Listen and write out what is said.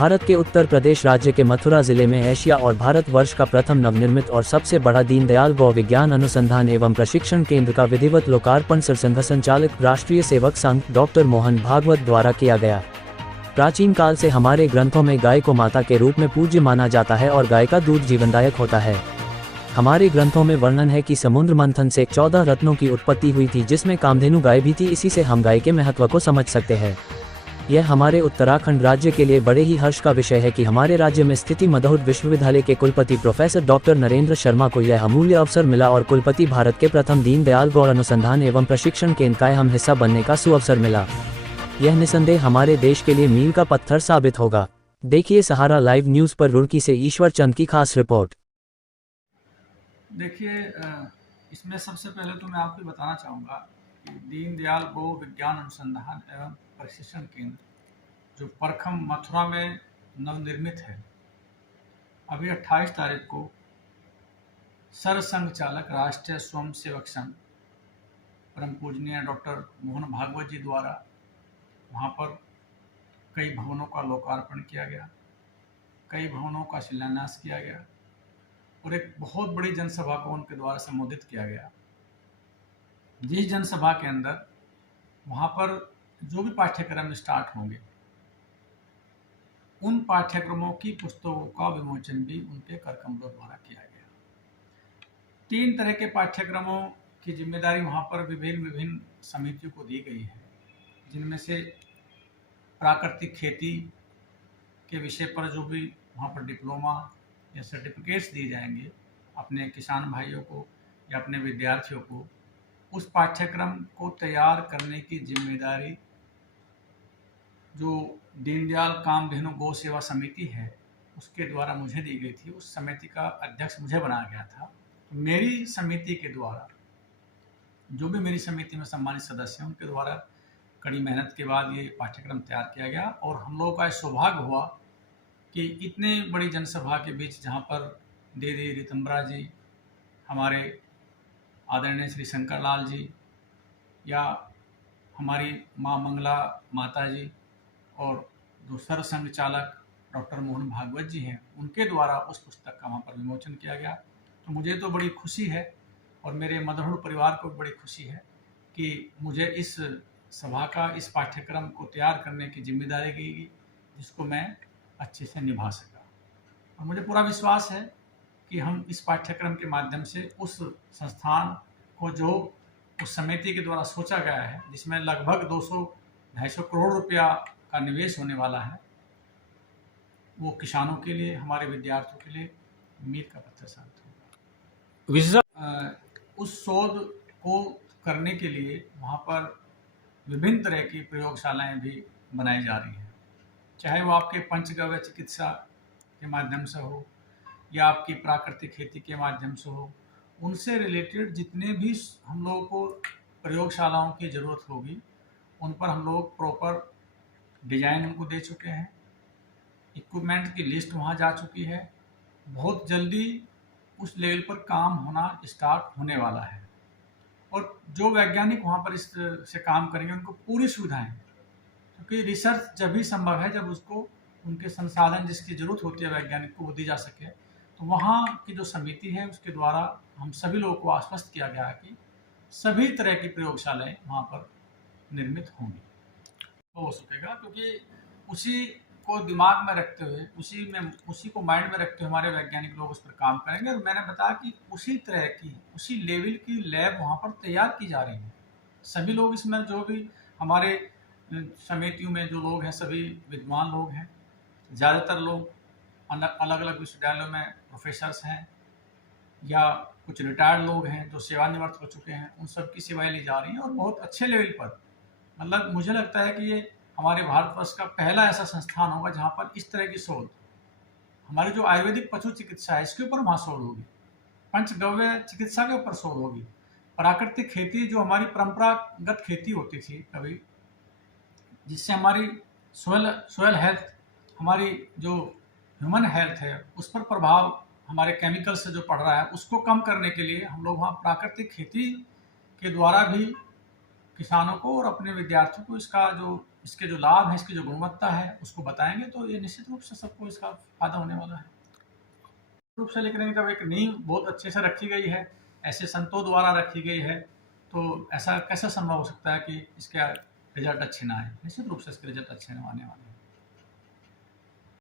भारत के उत्तर प्रदेश राज्य के मथुरा जिले में एशिया और भारतवर्ष का प्रथम नवनिर्मित और सबसे बड़ा दीनदयाल गौ विज्ञान अनुसंधान एवं प्रशिक्षण केंद्र का विधिवत लोकार्पण सरसंघ संचालक राष्ट्रीय सेवक संघ डॉक्टर मोहन भागवत द्वारा किया गया। प्राचीन काल से हमारे ग्रंथों में गाय को माता के रूप में पूज्य माना जाता है और गाय का दूध जीवनदायक होता है। हमारे ग्रंथों में वर्णन है कि समुद्र मंथन से 14 रत्नों की उत्पत्ति हुई थी, जिसमें कामधेनु गाय भी थी। इसी से हम गाय के महत्व को समझ सकते हैं। यह हमारे उत्तराखंड राज्य के लिए बड़े ही हर्ष का विषय है कि हमारे राज्य में स्थित मदहुट विश्वविद्यालय के कुलपति प्रोफेसर डॉक्टर नरेंद्र शर्मा को यह अमूल्य अवसर मिला और कुलपति भारत के प्रथम दीनदयाल गौ अनुसंधान एवं प्रशिक्षण केंद्र का हम हिस्सा बनने का सुअवसर मिला। यह निसंदेह हमारे देश के लिए मील का पत्थर साबित होगा। देखिए सहारा लाइव न्यूज पर रुड़की से ईश्वर चंद की खास रिपोर्ट। देखिए, इसमें सबसे पहले तो मैं आपको बताना चाहूँगा कि दीनदयाल गौ विज्ञान अनुसंधान एवं प्रशिक्षण केंद्र जो परखम मथुरा में नवनिर्मित है, अभी 28 तारीख को सरसंघ चालक राष्ट्रीय स्वयं सेवक संघ परम पूजनीय डॉक्टर मोहन भागवत जी द्वारा वहाँ पर कई भवनों का लोकार्पण किया गया, कई भवनों का शिलान्यास किया गया और एक बहुत बड़ी जनसभा को उनके द्वारा संबोधित किया गया। जिस जनसभा के अंदर वहाँ पर जो भी पाठ्यक्रम स्टार्ट होंगे, उन पाठ्यक्रमों की पुस्तकों का विमोचन भी उनके करकमलों द्वारा किया गया। 3 तरह के पाठ्यक्रमों की जिम्मेदारी वहाँ पर विभिन्न समितियों को दी गई है, जिनमें से प्राकृतिक खेती के विषय पर जो भी वहाँ पर डिप्लोमा या सर्टिफिकेट्स दिए जाएंगे अपने किसान भाइयों को या अपने विद्यार्थियों को, उस पाठ्यक्रम को तैयार करने की जिम्मेदारी जो दीनदयाल कामधेनु गौ सेवा समिति है उसके द्वारा मुझे दी गई थी। उस समिति का अध्यक्ष मुझे बनाया गया था। मेरी समिति के द्वारा जो भी मेरी समिति में सम्मानित सदस्य हैं उनके द्वारा कड़ी मेहनत के बाद ये पाठ्यक्रम तैयार किया गया और हम लोगों का सौभाग्य हुआ कि इतने बड़ी जनसभा के बीच, जहाँ पर दीदी रितंबरा जी, हमारे आदरणीय श्री शंकर लाल जी या हमारी माँ मंगला माता जी और जो सरसंघ चालक डॉक्टर मोहन भागवत जी हैं, उनके द्वारा उस पुस्तक का वहाँ पर विमोचन किया गया। तो मुझे तो बड़ी खुशी है और मेरे मदहुट परिवार को बड़ी खुशी है कि मुझे इस सभा का, इस पाठ्यक्रम को तैयार करने की जिम्मेदारी दी गई, जिसको मैं अच्छे से निभा सका। और मुझे पूरा विश्वास है कि हम इस पाठ्यक्रम के माध्यम से उस संस्थान को, जो उस समिति के द्वारा सोचा गया है, जिसमें लगभग 200-250 करोड़ रुपया का निवेश होने वाला है, वो किसानों के लिए, हमारे विद्यार्थियों के लिए मील का पत्थर साबित होगा। उस शोध को करने के लिए वहाँ पर विभिन्न तरह की प्रयोगशालाएं भी बनाई जा रही हैं, चाहे वो आपके पंचगव्य चिकित्सा के माध्यम से हो या आपकी प्राकृतिक खेती के माध्यम से हो। उनसे रिलेटेड जितने भी हम लोगों को प्रयोगशालाओं की ज़रूरत होगी, उन पर हम लोग प्रॉपर डिजाइन उनको दे चुके हैं, इक्विपमेंट की लिस्ट वहाँ जा चुकी है। बहुत जल्दी उस लेवल पर काम होना स्टार्ट होने वाला है और जो वैज्ञानिक वहाँ पर इस से काम करेंगे उनको पूरी सुविधाएं, क्योंकि रिसर्च जब भी संभव है जब उसको उनके संसाधन जिसकी ज़रूरत होती है वैज्ञानिक को वो दी जा सके। तो वहाँ की जो समिति है उसके द्वारा हम सभी लोगों को आश्वस्त किया गया है कि सभी तरह की प्रयोगशालाएं वहाँ पर निर्मित होंगी, हो सकेगा, क्योंकि उसी को दिमाग में रखते हुए, उसी को माइंड में रखते हुए हमारे वैज्ञानिक लोग उस पर काम करेंगे। और मैंने बताया कि उसी तरह की, उसी लेवल की लैब वहाँ पर तैयार की जा रही है। सभी लोग इसमें, जो भी हमारे समितियों में जो लोग हैं, सभी विद्वान लोग हैं। ज़्यादातर लोग अलग अलग विश्वविद्यालयों में प्रोफेसर्स हैं या कुछ रिटायर्ड लोग हैं जो सेवानिवृत्त हो चुके हैं, उन सब की सेवाएं ली जा रही हैं और बहुत अच्छे लेवल पर। मतलब मुझे लगता है कि ये हमारे भारतवर्ष का पहला ऐसा संस्थान होगा जहाँ पर इस तरह की शोध, हमारी जो आयुर्वेदिक पशु चिकित्सा है इसके ऊपर वहाँ शोध होगी, पंचगव्य चिकित्सा के ऊपर शोध होगी, प्राकृतिक खेती जो हमारी परंपरागत खेती होती थी कभी, जिससे हमारी सोयल हेल्थ, हमारी जो ह्यूमन हेल्थ है उस पर प्रभाव हमारे केमिकल से जो पड़ रहा है, उसको कम करने के लिए हम लोग वहाँ प्राकृतिक खेती के द्वारा भी किसानों को और अपने विद्यार्थियों को इसका जो इसके जो लाभ है, इसकी जो गुणवत्ता है, उसको बताएंगे तो ये निश्चित रूप से सबको इसका फायदा होने वाला है रूप से। लेकिन जब एक नींव बहुत अच्छे से रखी गई है, ऐसे संतों द्वारा रखी गई है, तो ऐसा कैसे संभव हो सकता है कि इसका रिजल्ट अच्छे ना आए? निश्चित रूप से इसके रिजल्ट अच्छे आने वाले हैं।